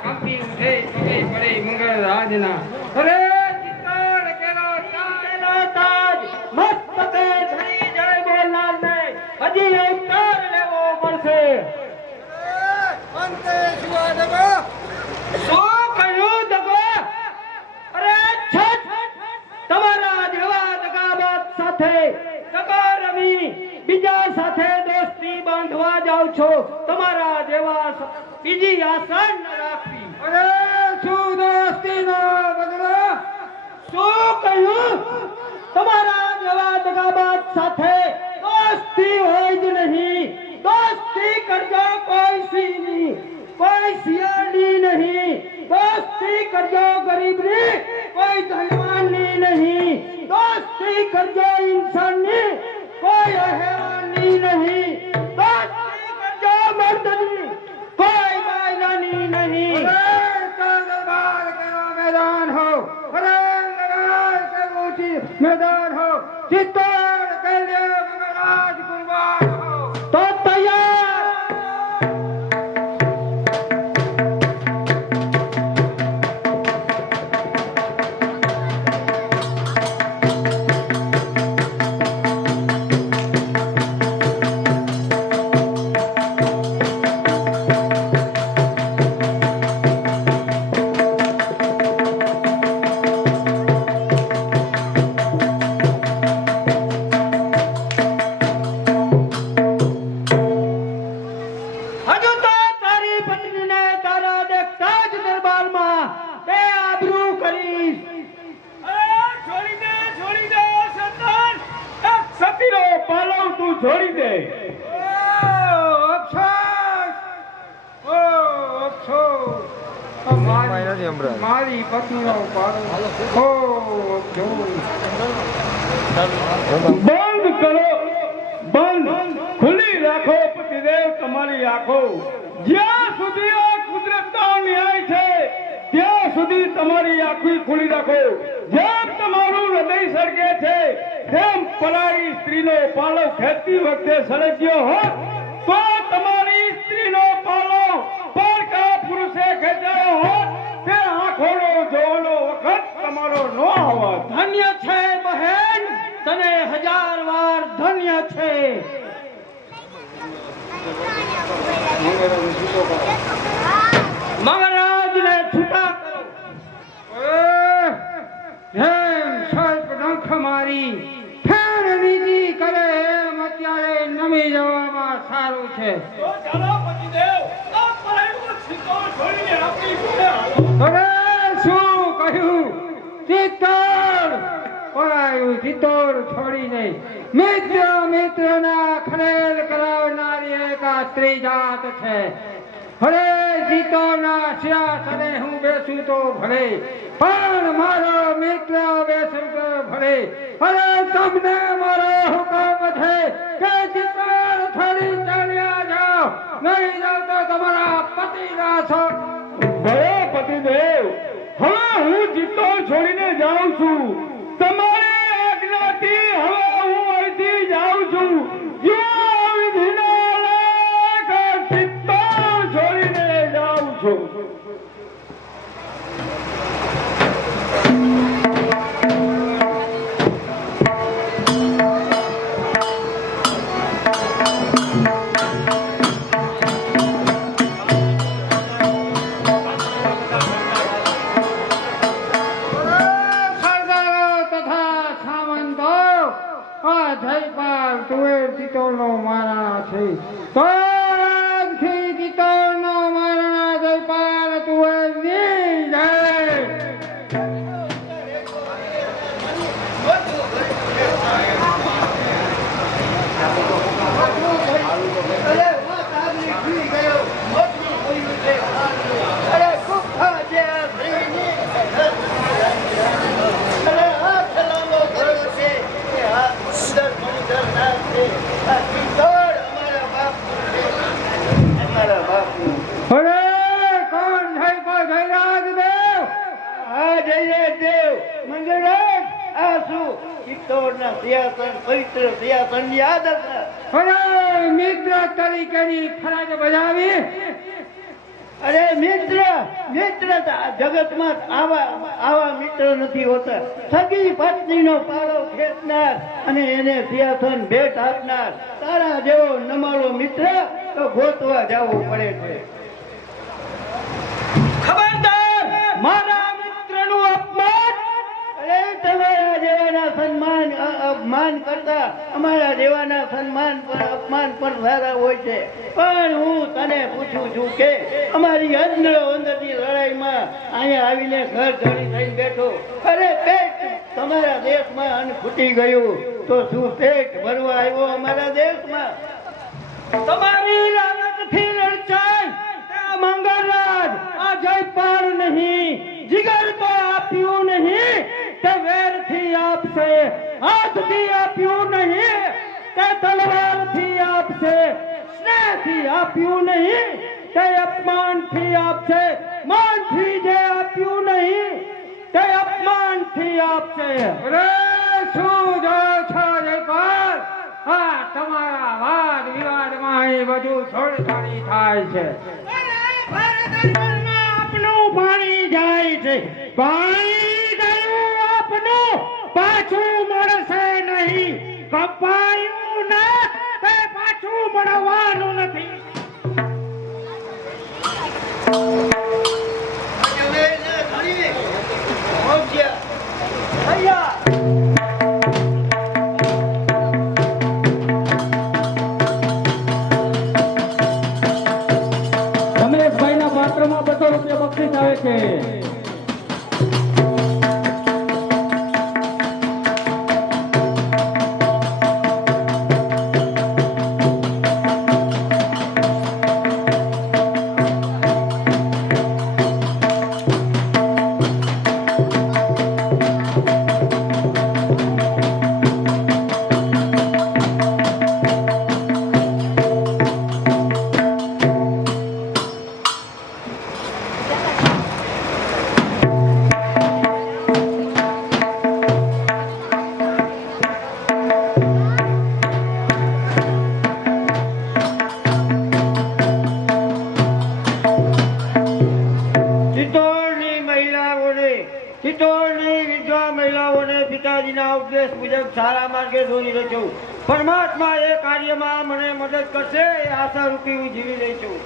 કંપી ઉઠે પગે પડે મંગળ રાજના અરે ચિત્તોડ કેલો તાજ મસ્તકે ધરી જય બોલનાર ને હજી અવતાર લેવો પડશે અંતે શિવા દગો શું કહ્યું દગો અરે છત તમારા જેવા દગાબાજ સાથે દગા રમી બીજા સાથે દોસ્તી બાંધવા જાવ છો તમારા જેવા બીજી આશા ન રાખવી અરે શું દોસ્તી નો બદલો શું કહ્યું તમારા જેવા દગાબાજ સાથે દોસ્તી હોય જ નહીં દોસ્તી કરજો કોઈ સીની કોઈ સિયાની નહીં દોસ્તી કરજો ગરીબની કોઈ ધનવાનની નહીં દોસ્તી કરજો ઇન્સાનની કોઈ અહેવાનની નહીં દોસ્તી કરજો મર્દની કોઈ બાયલાની નહીં मैदान हो अरे लड़ाई के ऊंची मैदान हो चित्तौड़ के लिए महाराज कुर्बान हो तो तैयार छोड़ी दे मारी पत्नी बंद करो बंद खुली राखो पतिदेव तमारी आंखो ज्यां सुधी आ कुदरतનો ન્યાય છે ત્યાં સુધી તમારી આંખો ખુલી રાખો જેમ તમારું હૃદય સળગે છે તેમ પરાઈ સ્ત્રીનો પાલો ખેતી વખતે સળગ્યો હોત તો તમારી સ્ત્રીનો પાલો પરકા પુરુષે ખેંચાયો હોત તે આંખોનો જોવાનો વખત તમારો ન આવત ધન્ય છે બહેન તને હજાર વાર ધન્ય છે મહારાજને છૂટા કરો જેમ સર્પ ડંખ મારી ફેર બીજી કરે એમ અત્યારે નમી જવામાં સારું છે અરે શું કહ્યું ચિત્તોડ પરાયું ચિત્તોડ છોડી નહીં મિત્રના ખરેલ કરાવનારી એક આ સ્ત્રી જાત છે ભલે ચિત્તોડના સિંહાસને હું બેસું તો ભલે પણ મારો મિત્ર બેસું તો ભલે અરે તમને મારો હુકમ છે કે ચિત્તોડ છોડી ચાલ્યા જાઓ નહીં જાવ તો તમારા પતિના છો ભલે પતિદેવ હવે હું ચિત્તોડ છોડીને જાઉં છું તમારી આજ્ઞાથી હવે હું અહીંથી જાઉં છું જો વિધિનો લેખ ચિત્તોડ છોડીને જાઉં છું અરે મિત્ર મિત્ર જગતમાં આવા મિત્ર નથી હોતા. સગી પત્નીનો પાળો ખેંચનાર અને એને સિંહાસન ભેટ આપનાર તારા જેવો નમાળો મિત્ર તો ગોતવા જવું પડે છે. ખબરદાર, મારા મિત્રનું અપમાન. અરે તમારા જેવાના સન્માન અપમાન કરતા અમારા જેવાના સન્માન પર અપમાન પર સારા હોય છે. પણ હું તને પૂછું છું કે અમારી અંદરની લડાઈમાં અહીંયા આવીને ઘર ધણી થઈને બેઠો. અરે પેટ તમારા દેશમાં અન્ન ખૂટી ગયું તો શું પેટ ભરવા આવ્યો અમારા દેશમાં? તમારી લાલચથી લડચાઈ આ મંગળરાજ આ જયપાલ નહીં, જીગર તો આપ્યું નહીં તે વેરથી આપશે, હાથથી આપ્યું નહીં તે તલવારથી આપશે, સ્નેહથી આપ્યું નહીં તે અપમાનથી આપશે, માનથી જે આપ્યું નહીં તે અપમાનથી આપશે. અરે શું જો છો જયપાલ? હા, તમારા વાદ વિવાદમાં એ બધું છોડછાડી થાય છે. આપનું પાણી જાય છે, પાણી ગયું આપનું પાછું મળશે નહીં. કપાયું ના તે પાછું મળવાનું નથી. રમેશભાઈના પાત્રમાં 200 રૂપિયા બક્ષિસ આવે છે. ચિત્તોડની વિધવા મહિલાઓને પિતાજીના ઉપદેશ મુજબ સારા માર્ગે દોરી રહી છું. પરમાત્મા એ કાર્યમાં મને મદદ કરશે એ આશા રૂપી હું જીવી રહી છું.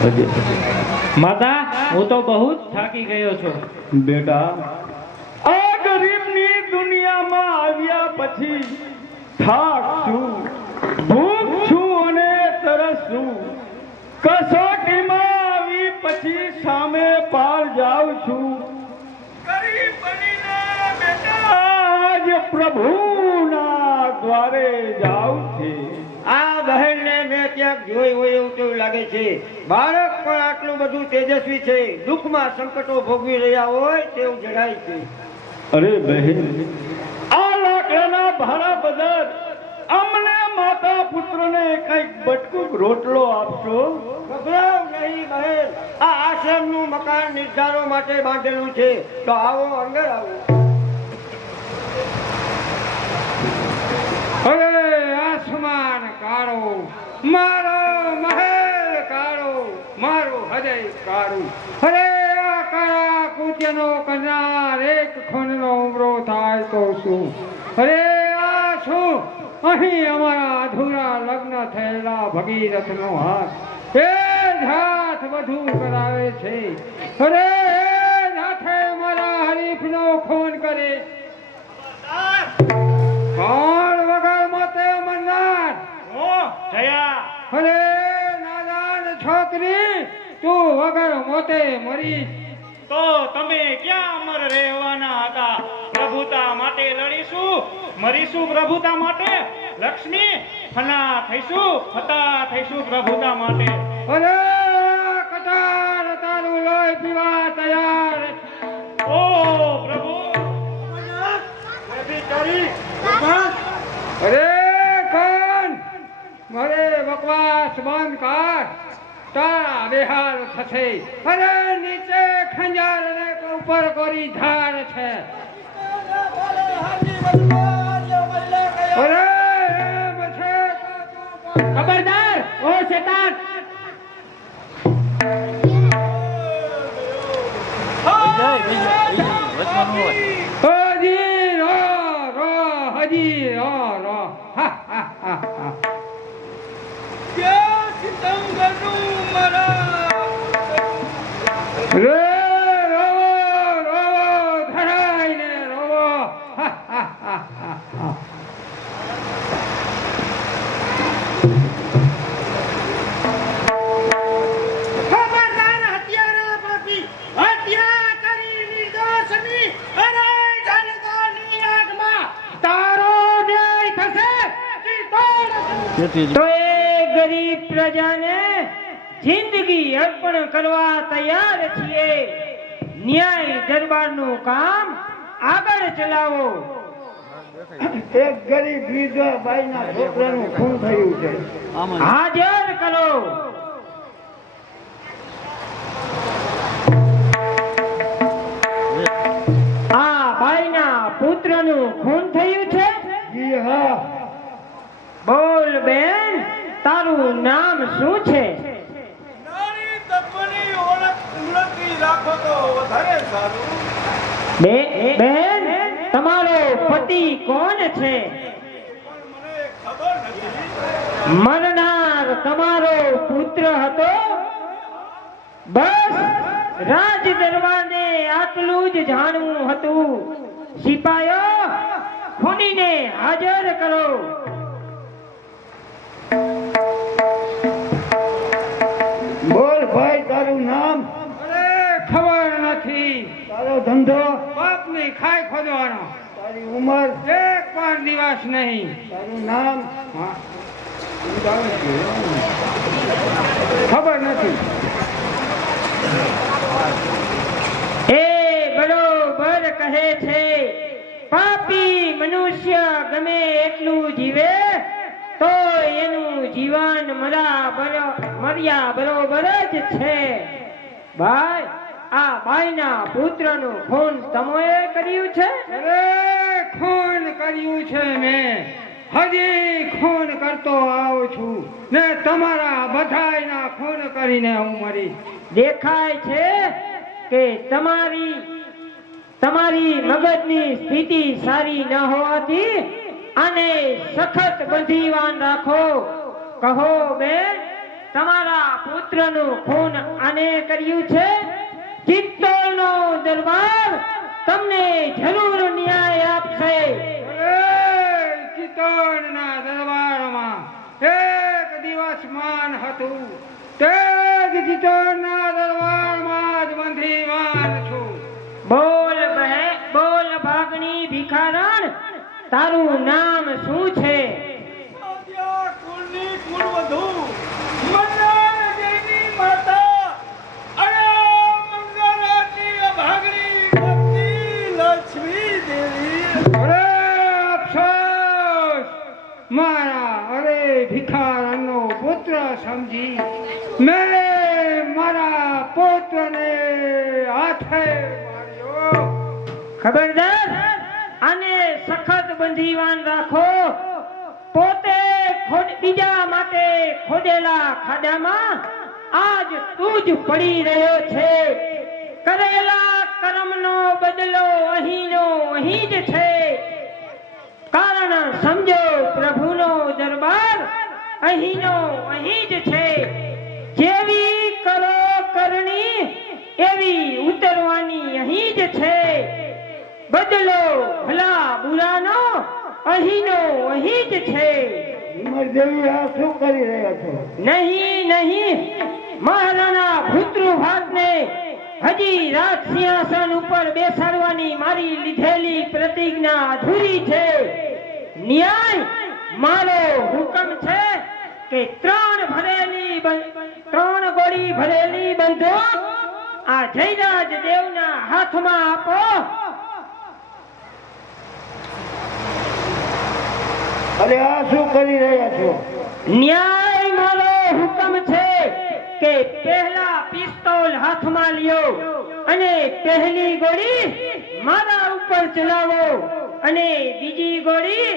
માતા હું તો બહુ જ થાકી ગયો છું. બેટા, આ ગરીબની દુનિયામાં આવ્યા પછી થાક છું, ભૂખ છું અને તરસ છું. કસોટીમાં આવી પછી સામે પાર જાઉં છું. ગરીબ બનીને બેટા આજ પ્રભુના દ્વારે જાઉં છું. આ બહેનને મેં ક્યાંક જોઈ હોય એવું તેવું લાગે છે. બાળક પણ આટલું બધું તેજસ્વી છે, દુઃખમાં સંકટો ભોગવી રહ્યા હોય તેવું જણાય છે. અરે બહેન, આ લાકડાના ભાડા બદલ અમને માતા પુત્રને કઈક બટકુક રોટલો આપશો. ગભરાવ નહીં બહેન, આ આશ્રમનું મકાન નિર્ધારો માટે બાંધેલું છે. તો આવો, અંદર આવો. અરે આસમાન કાળો, મારો મહેલ કાળો, મારું હૃદય કાળું. અરે આ કાળા કૃત્યનો કરનાર એક ખૂનનો ઉમરો થાય તો શું? અરે આ શું? અહીં અમારા અધૂરા લગ્ન થયેલા ભગીરથનો હાથ, એ જ હાથ બધું કરાવે છે. અરે એ જ હાથે મારા હરીફનો ખૂન કરે. કોણ વગર મોતે અમરનાથ? જયા, અરે નાદાન છોકરી, તું વગર મોતે મરીશ. તો તમે ક્યાં અમર રહેવાના હતા? પ્રભુતા માટે લડીશું, મરીશું પ્રભુતા માટે. લક્ષ્મી, ફના થઈશું, ફતા થઈશું પ્રભુતા માટે. અરે કટાર તારું લોહી પીવા તૈયાર. ઓ પ્રભુ, અરે કોણ? મારે બકવાસ બંધ કર, તારા બેહાર થશે. અરે નીચે ખંજાર અને ઉપર કોરી ધાર છે. અરે એમ છે ખબરદાર ઓ શેતાન. હજી રો, હજી રો. હા હા હા હા. રે રોવો, ધરાઈને રોવો. હા હા હા હા હા. ખબરદાર હત્યારા પાપી, હત્યા કરી નિર્દોષની અરે જનતાની આગમાં તારો ન્યાય થશે. તો એ ગરીબ પ્રજાને જિંદગી અર્પણ કરવા તૈયાર છીએ. ન્યાય દરબારનું કામ આગળ ચલાવો. એક ગરીબ વિધવા બાઈના છોકરાનું ખૂન થયું છે. હાજર કરો. આ બાઈના પુત્રનું ખૂન થયું છે. જી હા. બોલ બેન, તારું નામ શું છે? બેન, તમારો પતિ કોણ છે? મરનાર તમારો પુત્ર હતો. બસ રાજ દરબારને આટલું જ જાણવું હતું. સિપાહીઓ, ખૂનીને હાજર કરો. બોલ ભાઈ, તારું નામ, અરે ખબર નથી. તારો ધંધો, બાપની ખાઈ ખોદવાનો. તારી ઉંમર, એક પણ દિવસ નહીં. તારું નામ. હા, ખબર નથી. એ બરોબર કહે છે. પાપી મનુષ્ય ગમે એટલું જીવે તો એનું જીવન મર્યા બરોબર જ છે. ભાઈ, આ બાઈના પુત્રનું ખૂન તમોએ કર્યું છે? અરે ખૂન કર્યું છે મેં. હજી ખૂન કરતો આવું છું ને તમારા બધાયના ખૂન કરીને હું મરી. દેખાય છે કે તમારી મગજની સ્થિતિ સારી ન હોવાથી આને સખત બંધીવાન રાખો. કહો બેન, તમારા પુત્રનું ખૂન આને કર્યું છે. ચિત્તોડનો દરબાર તમને જરૂર ન્યાય આપશે. અરે ચિત્તોડના દરબારમાં એક દિવસ માન હતું, તે જ ચિત્તોડના દરબારમાં જ બંધીવાન છું. બોલ બોલ ભાગની ભિખારણ, તારું નામ શું છે? કુળની કુળવધુ મંગળદેવી માતા અને મંગળની અભાગણી પત્ની લક્ષ્મી દેવી. અરે અફસોસ, મારા ભિખારણનો પુત્ર સમજી મેં મારા પુત્રને હાથે માર્યો. ખબરદાર, આને સખત બંધીવાન રાખો. પોતે બીજા માટે ખોદેલા ખાડામાં આજ તું જ પડી રહ્યો છે. કરેલા કર્મનો બદલો અહીંનો અહીં જ છે. કારણ સમજો, પ્રભુનો દરબાર અહીંનો અહીં જ છે. જેવી કરો કરણી એવી ઉતરવાની અહીં જ છે. બદલો ભલા બુરાનો અહીંનો અહીં જ છે. હિમરદેવી આ શું કરી રહ્યા છો? નહીં, મહારાણા ભૂતૃભાતને હજી રાજ સિંહાસન ઉપર બેસાડવાની મારી લીધેલી પ્રતિજ્ઞા અધૂરી છે. ન્યાય મારો હુકમ છે કે ત્રણ ગોળી ભરેલી બંદૂક આ જયરાજ દેવના હાથમાં આપો. અરે આ શું કરી રહ્યા છો? ન્યાય મારો હુકમ છે કે પહેલા પિસ્તોલ હાથમાં લ્યો અને પહેલી ગોળી મારા ઉપર ચલાવો અને બીજી ગોળી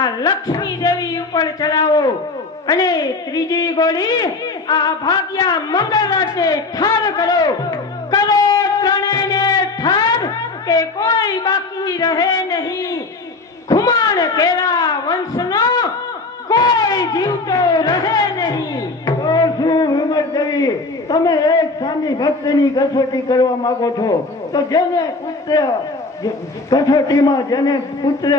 આ લક્ષ્મી દેવી ઉપર ચલાવો અને ત્રીજી ગોળી આ ભાગ્યા મંગળરાજને ઠાર કરો. ત્રણેયને ઠાર કે કોઈ બાકી રહે નહીં. ખુમાણ કેરા વંશનો કોઈ જીવતો રહે નહીં. શું હિમરદેવી, તમે એક સ્વામી ભક્તની કસોટી કરવા માંગો છો તો જેને કસોટીમાં જેને પુત્ર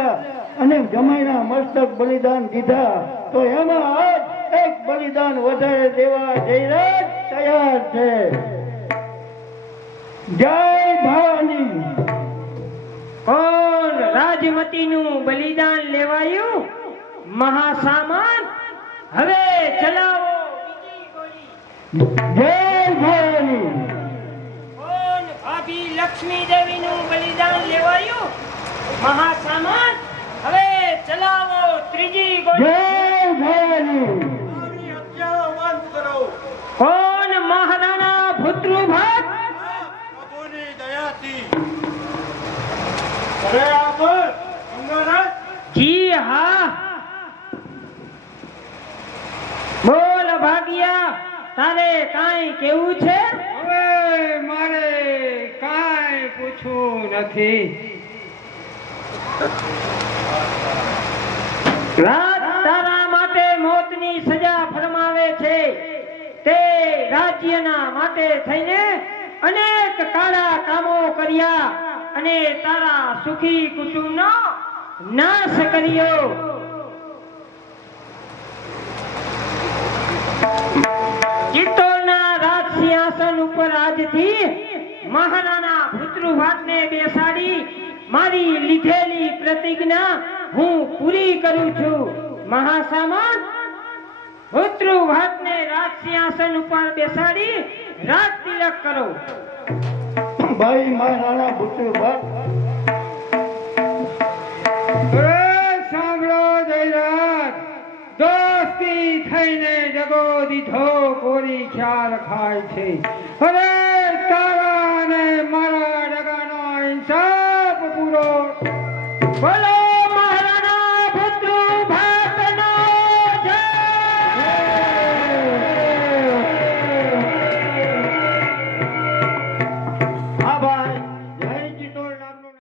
અને જમાઈના મસ્તક બલિદાન દીધા તો એમાં આજ એક બલિદાન વધારે દેવા જયરાજ તૈયાર છે. જય ભવાની. કોણ રાજમતીનું બલિદાન લેવાયું? મહાસામાન, હવે ચલાવો બીજી ગોળી. જય ભવાની. કોણ ભાભી લક્ષ્મી દેવીનું બલિદાન લેવાયું? મહાસામાન, હવે ચલાવો ત્રીજી ગોળી. જય ભવાની. કોણ મહારાણા ભૂતૃભાત? જી હા. બોલ ભાગ્યા, તારે કાંઈ કેવું છે? હવે મારે કાંઈ પૂછવું નથી. રાજ તારા માટે મોતની સજા ફરમાવે છે. તે રાજ્યના માટે થઈને અનેક કાળા કામો કર્યા અને તારા સુખી કુટુંબનો નાશ કર્યો. ચિત્તોડના રાજ સિંહાસન ઉપર આજથી મહારાણા ભૂતૃભાતને બેસાડી મારી લીધેલી પ્રતિજ્ઞા હું પૂરી કરું છું. મહાસામાન, ભૂતૃભાતને રાજ સિંહાસન ઉપર બેસાડી રાજ તિલક કરો. ભાઈ મહારાણા ભૂતૃભાત, સાંભળો જયરાજ, દોસ્તી થઈને જગો દીધો કોરી ખ્યાલ ખાય છે. અરે તારા અને મારા ડગાનો ઇન્સાફ પૂરો. બોલો